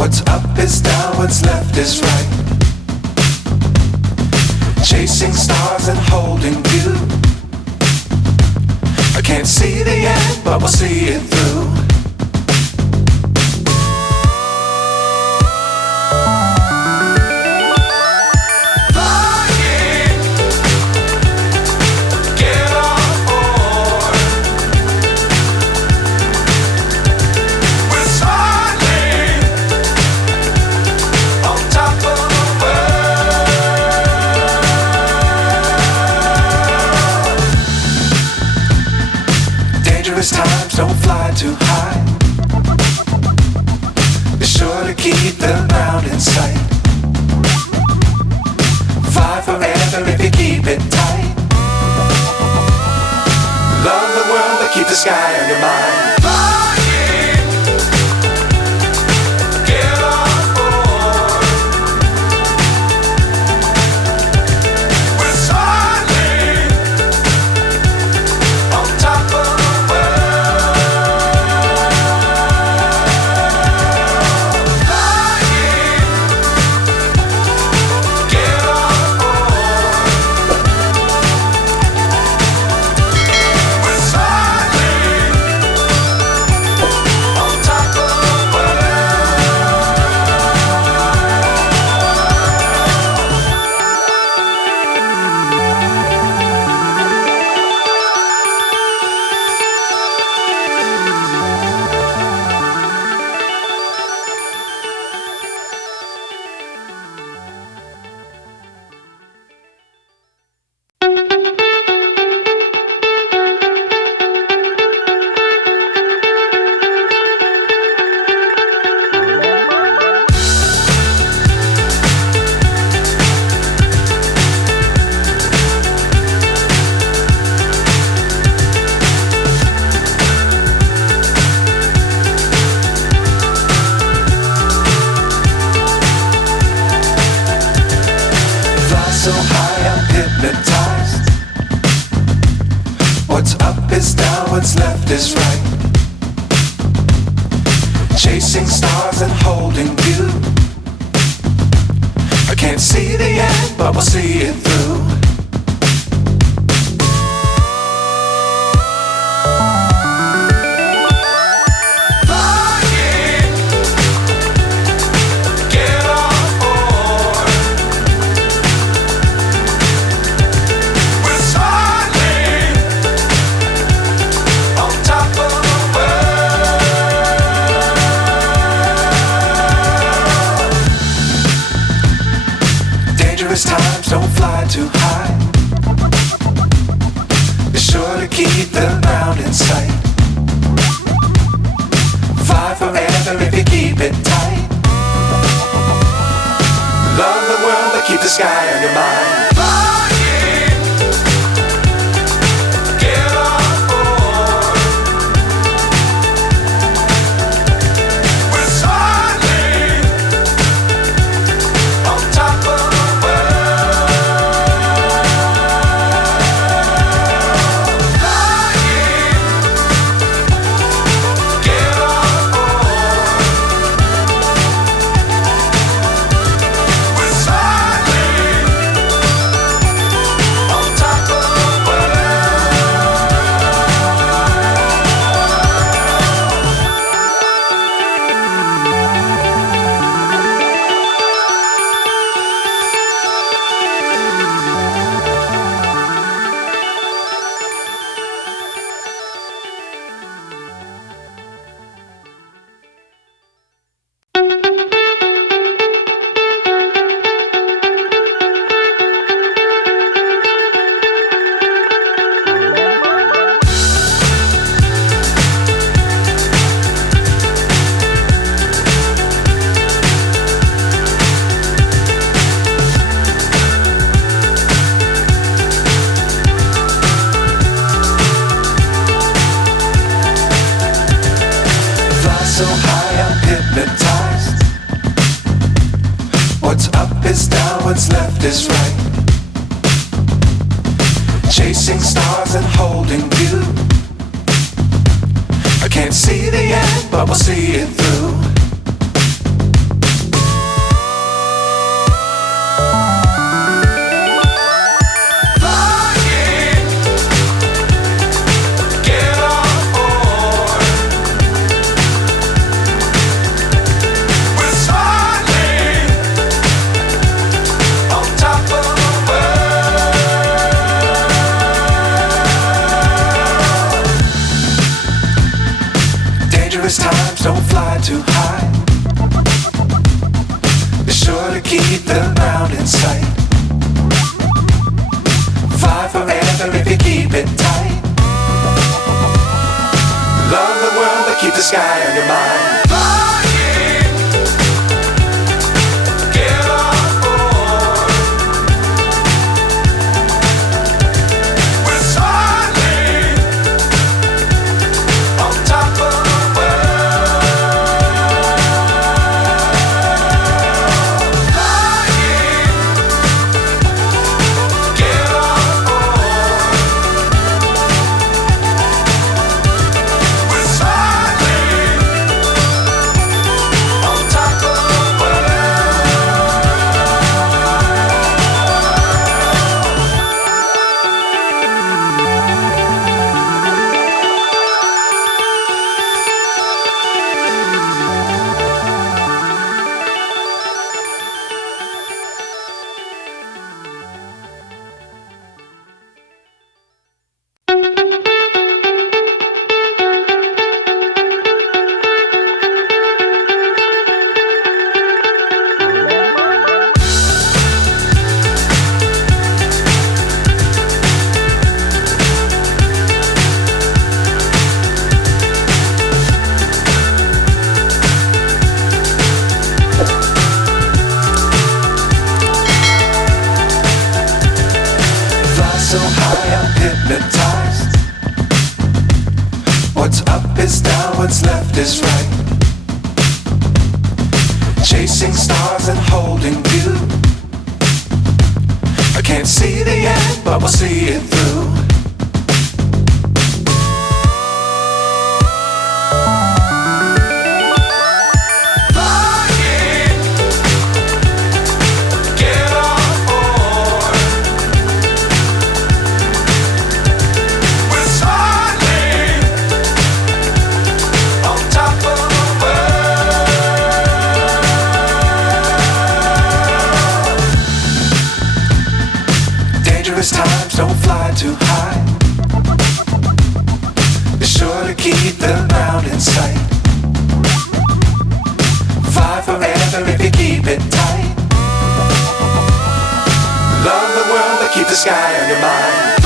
What's up is down, what's left is right. Chasing stars and holding you. I can't see the end, but we'll see it through. Times don't fly too high. Be sure to keep the ground in sight. Fly forever if you keep it tight. Love the world but keep the sky on your mind. So high I'm hypnotized. What's up is down, what's left is right. Chasing stars and holding you. I can't see the end, but we'll see it through. Times don't fly too high. Be sure to keep the ground in sight. Fly forever if you keep it tight. Love the world but keep the sky on your mind. So high I'm hypnotized. What's up is down, what's left is right. Chasing stars and holding you. I can't see the end, but we'll see it through. don't fly too high. Be sure to keep the ground in sight. Fly forever if you keep it tight. Love the world, but keep the sky on your mind. So high I'm hypnotized. What's up is down, what's left is right. Chasing stars and holding you. I can't see the end, but we'll see it through. Times don't fly too high. Be sure to keep the ground in sight. Fly forever if you keep it tight. Love the world, but keep the sky on your mind.